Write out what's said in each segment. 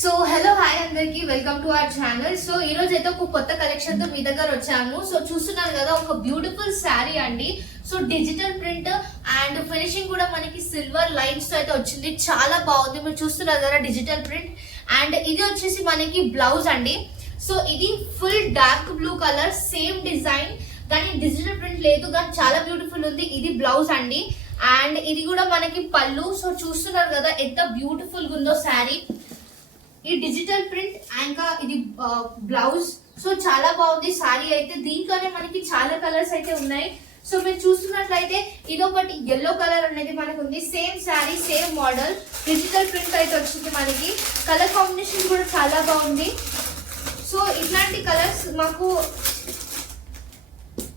So hello hi అందరికి welcome to our channel. So ఈ రోజు అయితే ఒక కొత్త కలెక్షన్ తో మీ దగ్గర వచ్చాను. సో చూస్తున్నారు కదా ఒక బ్యూటిఫుల్ శారీ అండి. So digital print and finishing కూడా మనకి సిల్వర్ లైన్స్ తో అయితే వచ్చింది. చాలా బాగుంది. మీరు చూస్తున్నారు కదా డిజిటల్ ప్రింట్. అండ్ ఇది వచ్చేసి మనకి బ్లౌజ్ అండి. సో ఇది full dark blue colour, same design కానీ డిజిటల్ ప్రింట్ లేదు, కానీ చాలా బ్యూటిఫుల్ ఉంది. ఇది బ్లౌజ్ అండి. అండ్ ఇది కూడా మనకి పళ్ళు. సో చూస్తున్నారు కదా ఎంత బ్యూటిఫుల్ గా ఉందో శారీ. ఈ డిజిటల్ ప్రింట్ ఇంకా ఇది బ్లౌజ్. సో చాలా బాగుంది సారీ అయితే. దీంట్లోనే మనకి చాలా కలర్స్ అయితే ఉన్నాయి. సో మీరు చూస్తున్నట్లయితే ఇదొకటి ఎల్లో కలర్ అనేది మనకు ఉంది. Same sari same model digital print అయితే వచ్చింది మనకి. కలర్ కాంబినేషన్ కూడా చాలా బాగుంది. సో ఇట్లాంటి కలర్స్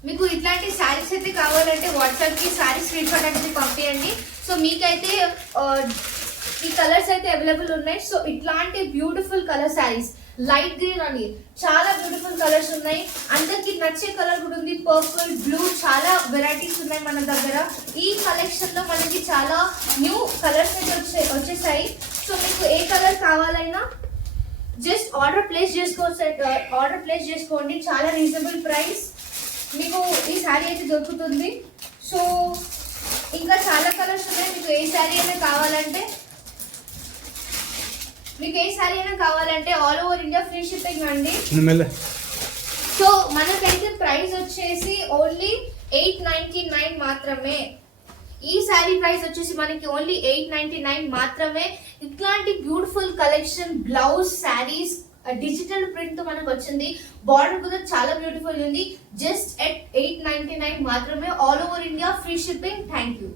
మీకు ఇట్లాంటి శారీస్ అయితే కావాలంటే వాట్సాప్ కి శారీ స్క్రీన్ షాట్ అనేది పంపించండి. సో మీకైతే ఈ కలర్స్ అయితే అవైలబుల్ ఉన్నాయి. సో ఇట్లాంటి beautiful colour saris light green అని చాలా బ్యూటిఫుల్ కలర్స్ ఉన్నాయి. అందరికి నచ్చే కలర్ కూడా ఉంది. పర్పుల్, బ్లూ చాలా వెరైటీస్ ఉన్నాయి మన దగ్గర. ఈ కలెక్షన్ లో మనకి చాలా న్యూ కలర్స్ అయితే వచ్చేసాయి. సో మీకు ఏ కలర్ కావాలైనా జస్ట్ ఆర్డర్ ప్లేస్ చేసుకోండి. చాలా రీజనబుల్ ప్రైస్ మీకు ఈ శారీ అయితే దొరుకుతుంది. సో ఇంకా చాలా కలర్స్ ఉన్నాయి. మీకు ఏ శారీ అయినా కావాలంటే all over India free shipping అండి. సో మనకైతే ప్రైస్ వచ్చేసి ఓన్లీ 899 మాత్రమే. ఈ శారీ ప్రైస్ వచ్చేసి మనకి ఓన్లీ 899 మాత్రమే. ఇట్లాంటి beautiful collection blouse saris digital print తో మనకు వచ్చింది. బార్డర్ కూడా చాలా బ్యూటిఫుల్ ఉంది. జస్ట్ ఎట్ 899 మాత్రమే. All over India free shipping. Thank you.